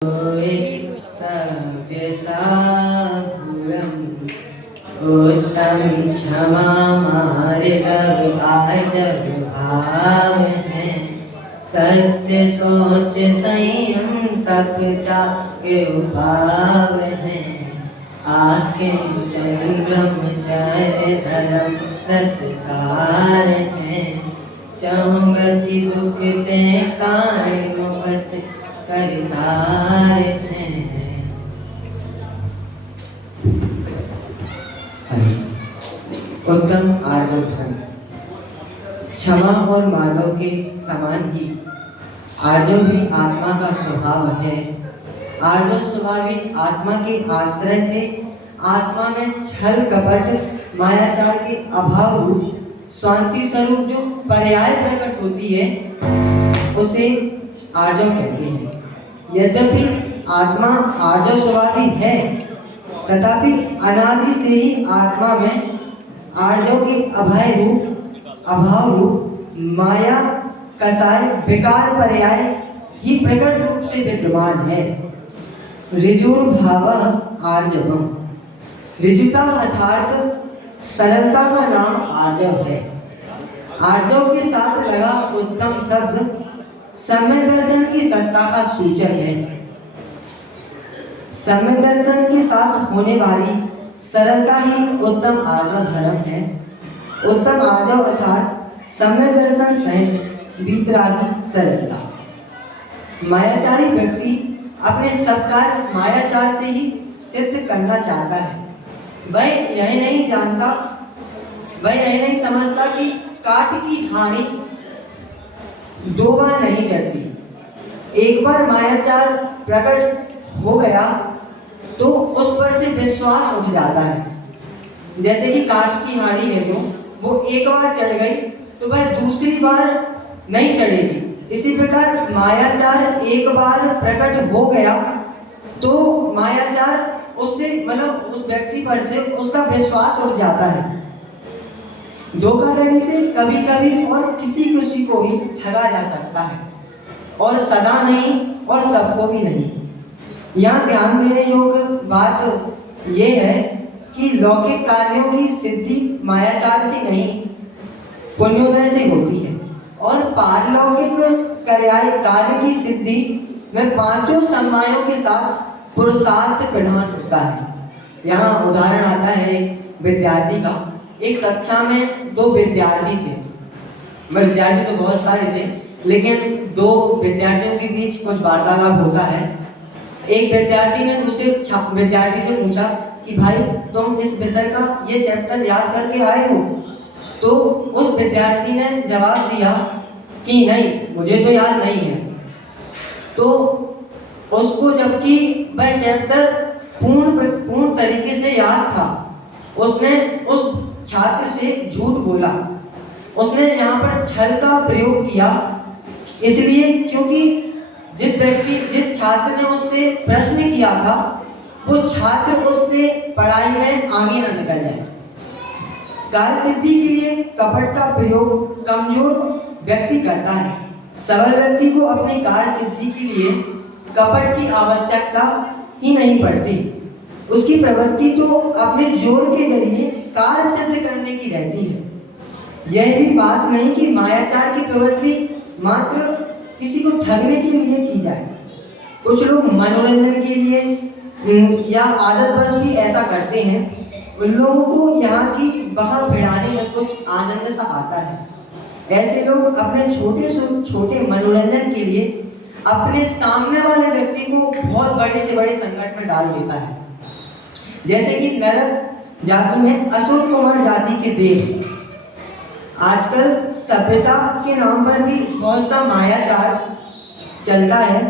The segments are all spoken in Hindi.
उत्तम क्षमा मारे लव आजब भाव है। सत्य सोच संयम तपता के भाव है। आंखें ब्रह्मचर्य धर्म रस सार है। चौगति दुख ते कारण मस्त करतार है। उत्तम आर्जव धर्म। क्षमा और माधव के समान ही आर्जव भी आत्मा का स्वभाव है। आर्जव स्वभाविक आत्मा के आश्रय से आत्मा में छल कपट मायाचार के अभाव रूप शांति स्वरूप जो पर्याय प्रकट होती है उसे आर्जव कहते हैं। यद्यपि आत्मा आर्जव स्वभाविक है तथापि अनादि से ही आत्मा में आर्जव के अभाव रूप माया कसाय विकार पर्याय ही प्रकट रूप से विद्यमान है। ऋजुर्भाव आर्जवम। ऋजुता अर्थात सरलता का नाम आर्जव है। आर्जव के साथ लगा उत्तम शब्द सम्यक दर्शन की सत्ता का सूचक है। सम्यक दर्शन के साथ होने वाली सरलता ही उत्तम आर्जव धर्म है। उत्तम आर्जव अर्थात सम्यक दर्शन सहित वितरागी सरलता। मायाचारी व्यक्ति अपने सब कार्य मायाचार से ही सिद्ध करना चाहता है। वह यह नहीं समझता कि काठ की हानि दो बार नहीं चढ़ती। एक बार मायाचार प्रकट हो गया तो उस पर से विश्वास उठ जाता है। जैसे कि काठ की हानि है जो वो एक बार चढ़ गई तो वह दूसरी बार नहीं चढ़ेगी। इसी प्रकार मायाचार एक बार प्रकट हो गया तो मायाचार उससे मतलब उस व्यक्ति पर से उसका विश्वास उठ जाता है। धोखाधड़ी से कभी कभी और किसी को ही ठगा जा सकता है और सदा नहीं और सबको भी नहीं। यहाँ ध्यान देने योग्य बात यह है कि लौकिक कार्यों की सिद्धि मायाचार से नहीं पुण्योदय से होती है और पारलौकिक कार्य की सिद्धि में पांचों समवायों के साथ पुरुषार्थ प्रधान होता है। यहाँ उदाहरण आता है विद्यार्थी का। एक कक्षा में दो विद्यार्थी थे। विद्यार्थी तो बहुत सारे थे लेकिन दो विद्यार्थियों के बीच कुछ वार्तालाप होता है। एक विद्यार्थी ने दूसरे विद्यार्थी से पूछा कि भाई तुम इस विषय का ये चैप्टर याद करके आए हो? तो उस विद्यार्थी ने जवाब दिया कि नहीं, मुझे तो याद नहीं है। तो उसको जबकि वह चैप्टर पूर्ण तरीके से याद था, उसने उस छात्र से झूठ बोला। उसने यहाँ पर छल का प्रयोग किया इसलिए क्योंकि जिस छात्र ने उससे प्रश्न किया था वो छात्र उससे पढ़ाई में आगे न निकल जाए। कार्य सिद्धि के लिए कपट का प्रयोग कमजोर व्यक्ति करता है। सबल व्यक्ति को अपने कार्य सिद्धि के लिए कपट की आवश्यकता ही नहीं पड़ती। उसकी प्रवृत्ति तो अपने जोर के जरिए कार्य सिद्ध करने की रहती है। यह भी बात नहीं कि मायाचार की प्रवृत्ति मात्र किसी को ठगने के लिए की जाए। कुछ लोग मनोरंजन के लिए या आदतवश भी ऐसा करते हैं। उन लोगों को यहाँ की वहाँ भिड़ाने में कुछ आनंद सा आता है। ऐसे लोग अपने छोटे से छोटे मनोरंजन के लिए अपने सामने वाले व्यक्ति को बहुत बड़े से बड़े संकट में डाल देता है। जैसे कि नरक जाति में असुर कुमार जाति के देव। आजकल सभ्यता के नाम पर भी बहुत सा मायाचार चलता है।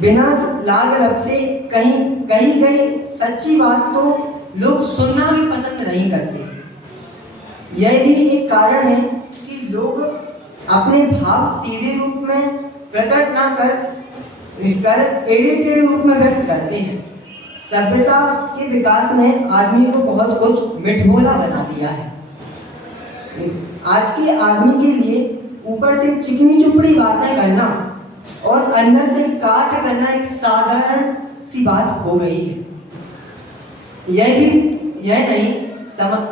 बिना लाग लपटे कही गई सच्ची बात तो लोग सुनना भी पसंद नहीं करते। यह भी एक कारण है कि लोग अपने भाव सीधे रूप में प्रकट ना कर एडिटेड रूप में व्यक्त करते हैं। सभ्यता के विकास ने आदमी को बहुत कुछ मिठभोला बना दिया है। आज के आदमी के लिए ऊपर से चिकनी चुपड़ी बातें करना और अंदर से काट करना एक साधारण सी बात हो गई है।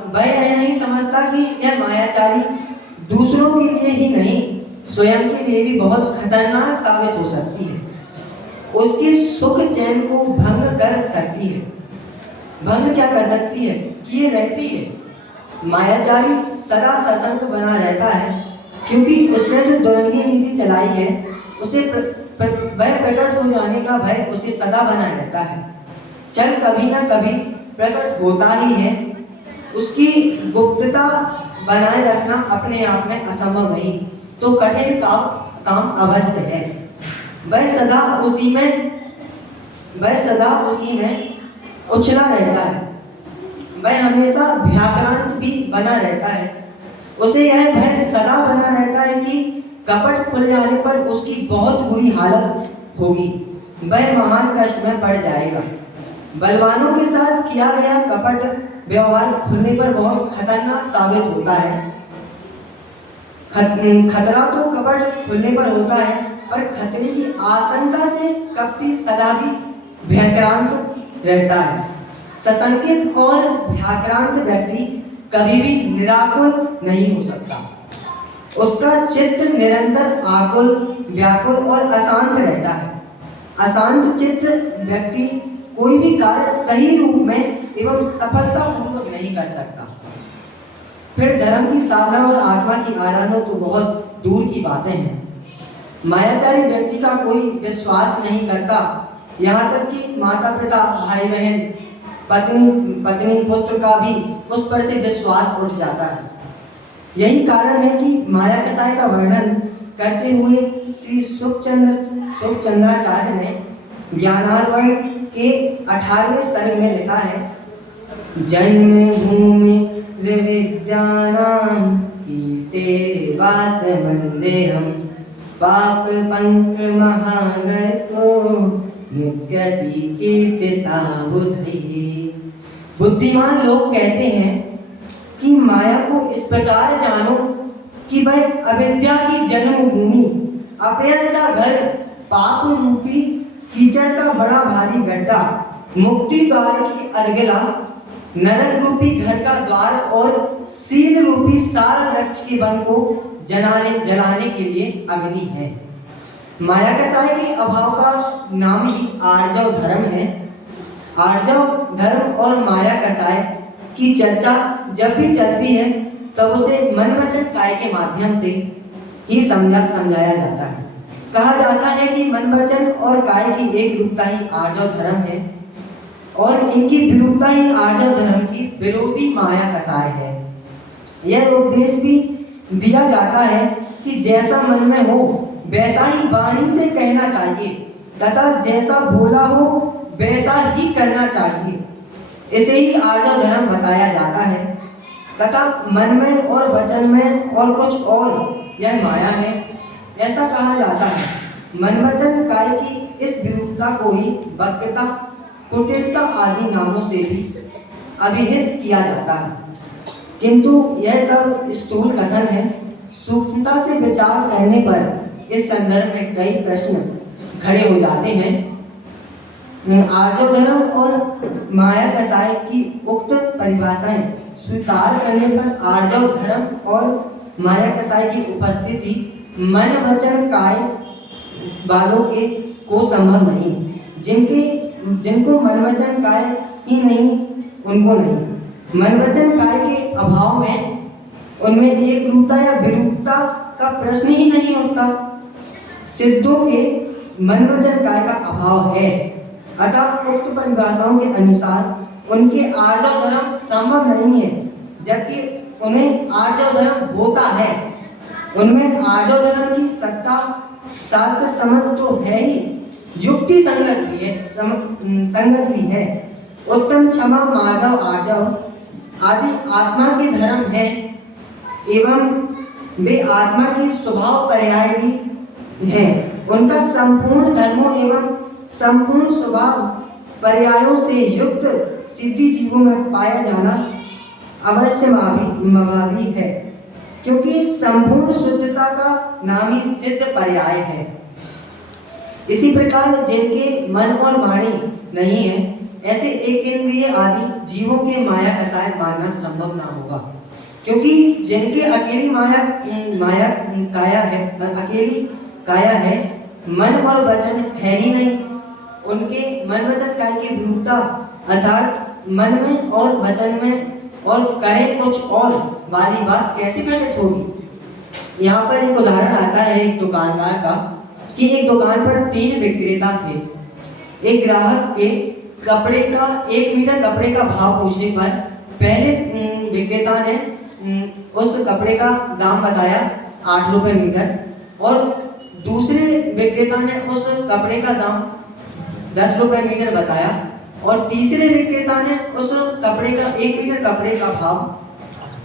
वह यह नहीं समझता कि यह मायाचारी दूसरों के लिए ही नहीं, स्वयं के लिए भी बहुत खतरनाक साबित हो सकती है। उसके सुख चैन को भंग कर सकती है। भंग क्या कर सकती है? किए रहती है। मायाचारी सदा सत्संग बना रहता है, क्योंकि उसने जो दुरंगी नीति चलाई है उसे वह प्रकट हो जाने का भय उसे सदा बना रहता है। चल कभी ना कभी प्रकट होता ही है। उसकी गुप्तता बनाए रखना अपने आप में असंभव नहीं तो कठिन काम अवश्य है। वह सदा उसी में उछला रहता है। वह हमेशा भ्रांत भी बना रहता है। उसे यह भय सदा बना रहता है कि कपट खुल जाने पर उसकी बहुत बुरी हालत होगी, वह महान कष्ट में पड़ जाएगा। बलवानों के साथ किया गया कपट व्यवहार खुलने पर बहुत खतरनाक साबित होता है। खतरा तो कपट खुलने पर होता है, पर खतरे की आशंका से कपटी सदा भी भ्रांत रहता है। सशंकित और भ्रांत व्यक्ति कभी भी निराकुल नहीं हो सकता। उसका चित्त निरंतर आकुल, व्याकुल और अशांत रहता है। अशांत चित्त व्यक्ति कोई भी कार्य सही रूप में एवं सफलतापूर्वक नहीं कर सकता। फिर धर्म की साधना और आत्मा की आराधना तो बहुत दूर की बातें हैं। मायाचारी व्यक्ति का कोई विश्वास नहीं करता, यहाँ तक कि माता पिता, भाई बहन, पत्नी पुत्र का भी उस पर से विश्वास उठ जाता है। यही कारण है कि माया कसाय का वर्णन करते हुए श्री सुखचंद्राचार्य ने ज्ञानार्वण के 18वें सर्ग में लिखा है, जन्म भूमि विद्यानां कीर्ते वास मंदेहम पाप पंक महागर्तो नित्यति कीर्तिता बुद्धि। बुद्धिमान लोग कहते हैं कि माया को इस प्रकार जानो कि वह अविद्या की जन्मभूमि, अपयश का घर, पाप रूपी कीचड़ का बड़ा भारी गड्ढा, मुक्ति द्वार की अर्गला, नरक रूपी घर का द्वार और शील रूपी सार वृक्ष के वन को जलाने के लिए अग्नि है। माया कसाय के अभाव का नाम ही आर्जव धर्म है। आर्जव धर्म और माया कसाय की चर्चा जब भी चलती है तब उसे मन वचन काय के माध्यम से ही समझाया जाता है। कहा जाता है कि मन वचन और काय की एक रूपता ही आर्जव धर्म है और इनकी विरूपता ही आर्जव धर्म की विरोधी माया कसाय है। यह उपदेश भी दिया जाता है कि जैसा मन में हो वैसा ही वाणी से कहना चाहिए तथा जैसा बोला हो वैसा ही करना चाहिए। इसे ही आर्जव धर्म बताया जाता है तथा मन में और वचन में और कुछ और यह माया है, ऐसा कहा जाता है। मन वचन काय की इस विरूपता को ही वक्रता, कुटिलता आदि नामों से भी अभिहित किया जाता है, किंतु यह सब स्थूल कथन है। सूक्ष्मता से विचार करने पर इस संदर्भ में कई प्रश्न खड़े हो जाते हैं। आर्जव धर्म और माया कसाय की उक्त परिभाषाएं स्वीकार करने पर आर्जव धर्म और माया कसाय की उपस्थिति मन वचन काय वालों के को संभव नहीं। जिनको मन वचन काय ही नहीं उनको नहीं। मन वचन काय के अभाव में उनमें एक रूपता या विरूपता का प्रश्न ही नहीं उठता। सिद्धों के मन वचन काय का अभाव है, अतः उक्त परिभाषाओं के अनुसार उनके आर्जव धर्म संभव नहीं है, जबकि उन्हें आर्जव धर्म होता है। उनमें आर्जव धर्म की सत्ता शास्त्र सम्मत तो है ही, युक्ति संगत भी है। उत्तम, क्षमा, माधव, आर्जव आदि आत्मा के धर्म है एवं वे आत्मा की स्वभाव पर्याय भी हैं। उनका संपूर्ण धर्मों एवं संपूर्ण स्वभाव पर्यायों से युक्त सिद्धि जीवों में पाया जाना अवश्यमाभी है, क्योंकि संपूर्ण शुद्धता का नाम ही सिद्ध पर्याय है। इसी प्रकार जिनके मन और वाणी नहीं है, ऐसे एक इंद्रिय आदि जीवों के माया कसाय मानना संभव ना होगा। क्योंकि जिनके अकेली माया काया है, अकेली काया है, मन और वचन है ही नहीं, उनके मन वचन काय की विरूपता अर्थात मन में और वचन में और करें कुछ और वाली बात कैसे घटित होगी। यहाँ पर एक उदाहरण आता है एक दुकानदार का कि एक दुकान पर 3 विक्रेता थे। एक ग्राहक के कपड़े का 1 मीटर कपड़े का भाव पूछने पर पहले विक्रेता ने उस कपड़े का दाम बताया 8 रुपए मीटर और दूसरे विक्रेता ने उस कपड़े का दाम 10 रुपए मीटर बताया और तीसरे विक्रेता ने उस कपड़े का 1 मीटर कपड़े का भाव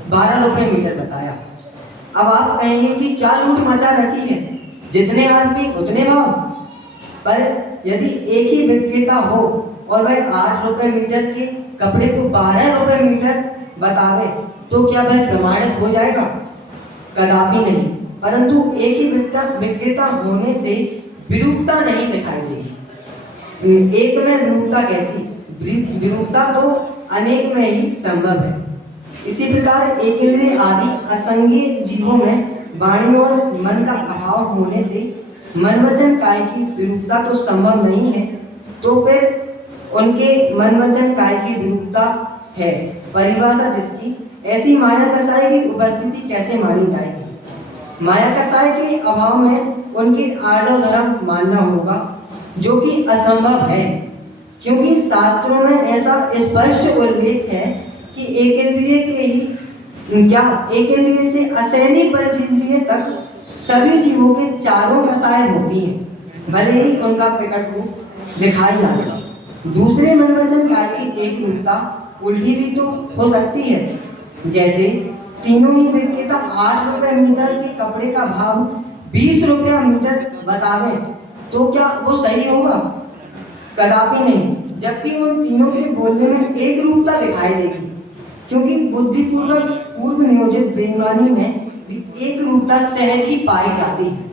12 रुपए मीटर बताया। अब आप कहेंगे कि क्या लूट मचा रखी है, जितने आदमी उतने भाव। पर यदि एक ही विक्रेता हो और वह 8 रुपए मीटर के कपड़े को 12 रुपए मीटर बतावे तो क्या वह प्रमाणित हो जाएगा? कदापि नहीं। परंतु एक ही विक्रेता होने से विरूपता नहीं दिखाई देगी। एक में विरूपता कैसी? विरूपता तो अनेक में ही संभव है। इसी प्रकार एक इंद्रिय आदि असंगीय जीवों में वाणी और मन का अभाव होने से मन वचन काय की विरूपता तो संभव नहीं है, तो फिर उनके मन वचन काय की विरूपता है परिभाषा जिसकी, ऐसी माया कसाय की उपस्थिति कैसे मानी जाएगी? माया कसाय के अभाव में उनके आर्जव धर्म मानना होगा, जो कि असंभव है, क्योंकि शास्त्रों में ऐसा स्पष्ट उल्लेख है कि एक इंद्रिय के ही एक इंद्रिय से असैनी पंचेंद्रिय तक सभी जीवों के चारों कसाय होती हैं, भले ही उनका प्रकट रूप दिखाई ना दे। दूसरे मन वचन काय की एक रूपता उल्टी भी तो हो सकती है। जैसे तीनों ही विक्रेता 8 रुपए मीटर के कपड़े का भाव 20 रुपया मीटर बतावे तो क्या वो सही होगा? कदापि नहीं। जबकि उन तीनों के बोलने में एक रूपता दिखाई देगी, क्योंकि बुद्धिपूर्वक पूर्व नियोजित बेईमानी में भी एक रूपता सहज ही पाई जाती है।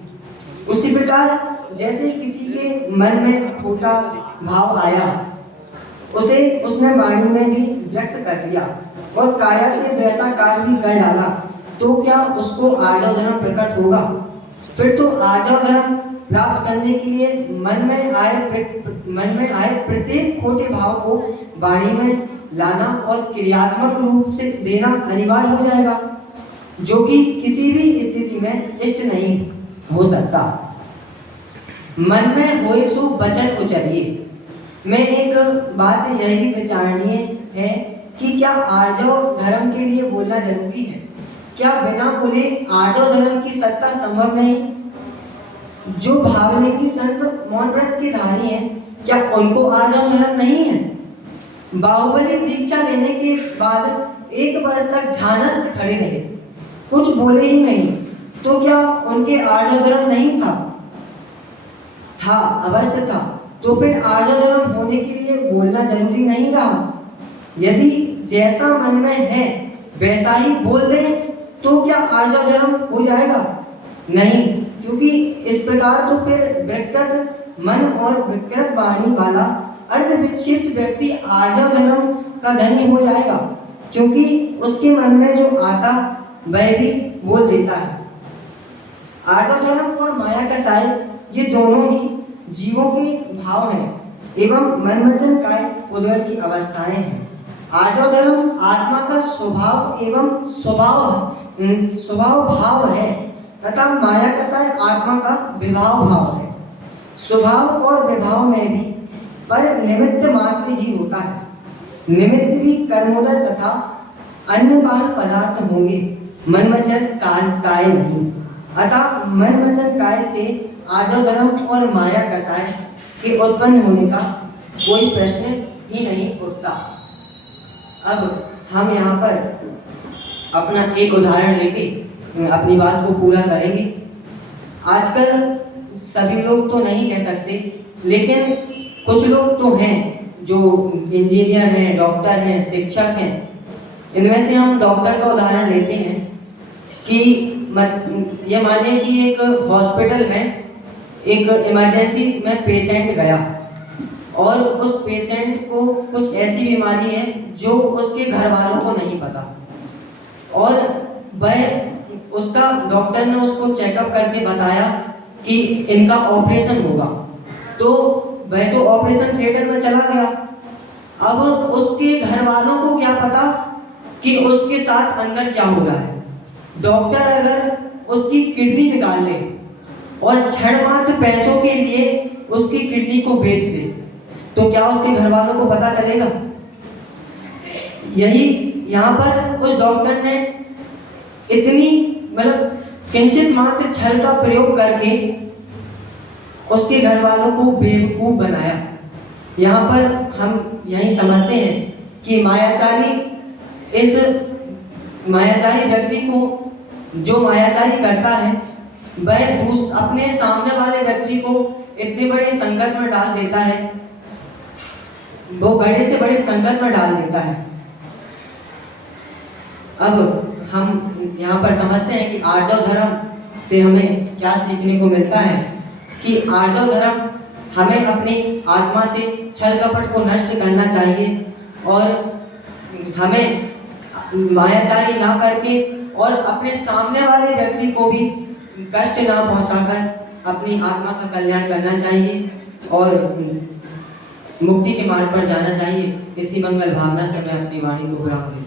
उसी प्रकार जैसे किसी के मन में खोटा भाव आया, उसे उसने वाणी में भी व्यक्त कर दिया और काया से वैसा कार्य भी कर डाला, तो क्या उसको आर्जव धर्म प्रकट होगा? फिर तो आर्जव धर्म प्राप्त करने के लिए मन में आए प्रत्येक खोटे भाव को वाणी में लाना और क्रियात्मक रूप से देना अनिवार्य हो जाएगा, जो कि किसी भी स्थिति में इष्ट नहीं हो सकता। मन में होए सो वचन उचरिए में एक बात यही विचारणीय है कि क्या आर्जव धर्म के लिए बोलना जरूरी है? क्या बिना बोले आर्जव धर्म की सत्ता संभव नहीं? जो भावलिंगी संत मौन व्रत के धारी हैं, क्या उनको आर्जव धर्म नहीं है? बाहुबली दीक्षा लेने के बाद 1 वर्ष तक ध्यानस्थ खड़े रहे, कुछ बोले ही नहीं, तो क्या उनके आर्जव धर्म नहीं था? था, अवश्य था। तो फिर आर्जव धर्म होने के लिए बोलना जरूरी नहीं रहा। यदि जैसा मन में है वैसा ही बोल दें तो क्या आर्जव धर्म हो जाएगा? नहीं, क्योंकि इस प्रकार तो फिर विकृत मन और विकृत वाणी वाला अर्धविक्षिप्त व्यक्ति आर्जव धर्म का धनी हो जाएगा, क्योंकि उसके मन में जो आता वह भी बोल देता है। आर्जव धर्म और माया कसाय ये दोनों ही जीवों के भाव हैं एवं मन वचन काय उद्गल की अवस्थाएं हैं। आर्जव धर्म आत्मा का स्वभाव एवं स्वभाव भाव है तथा माया कसाय आत्मा का विभाव भाव है। स्वभाव और विभाव में भी पर निमित्त मात्र ही होता है। निमित्त भी कर्मोदय तथा अन्य बाह्य पदार्थ होंगे, मन वचन काय नहीं। अतः मन वचन काय से आर्जव धर्म और माया कसाय के उत्पन्न होने का कोई प्रश्न ही नहीं उठता। अब हम यहाँ पर अपना एक उदाहरण लेके अपनी बात को पूरा करेंगे। आजकल सभी लोग तो नहीं कह सकते, लेकिन कुछ लोग तो हैं जो इंजीनियर हैं, डॉक्टर हैं, शिक्षक हैं। इनमें से हम डॉक्टर का उदाहरण लेते हैं कि ये मानिए कि एक हॉस्पिटल में एक इमरजेंसी में पेशेंट गया और उस पेशेंट को कुछ ऐसी बीमारी है जो उसके घर वालों को नहीं पता, और वह उसका डॉक्टर ने उसको चेकअप करके बताया कि इनका ऑपरेशन होगा, तो वह तो ऑपरेशन थिएटर में चला गया। अब उसके घर वालों को क्या पता कि उसके साथ अंदर क्या हो रहा है। डॉक्टर अगर उसकी किडनी निकाल ले और क्षण मात्र पैसों के लिए उसकी किडनी को बेच दे, तो क्या उसके घर वालों को पता चलेगा? यही यहाँ पर उस डॉक्टर ने इतनी मतलब किंचित मात्र छल का प्रयोग करके उसके घर वालों को बेवकूफ बनाया। यहाँ पर हम यही समझते हैं कि मायाचारी व्यक्ति को जो मायाचारी करता है वह अपने सामने वाले व्यक्ति को इतने बड़े संकट में डाल देता है, वो बड़े से बड़े संकट में डाल देता है। अब हम यहाँ पर समझते हैं कि आर्जव धर्म से हमें क्या सीखने को मिलता है कि आर्जव धर्म हमें अपनी आत्मा से छल कपट को नष्ट करना चाहिए और हमें मायाचारी ना करके और अपने सामने वाले व्यक्ति को भी कष्ट ना पहुंचाकर अपनी आत्मा का कल्याण करना चाहिए और मुक्ति के मार्ग पर जाना चाहिए। इसी मंगल भावना से मैं अपनी वाणी को विराम देता हूं।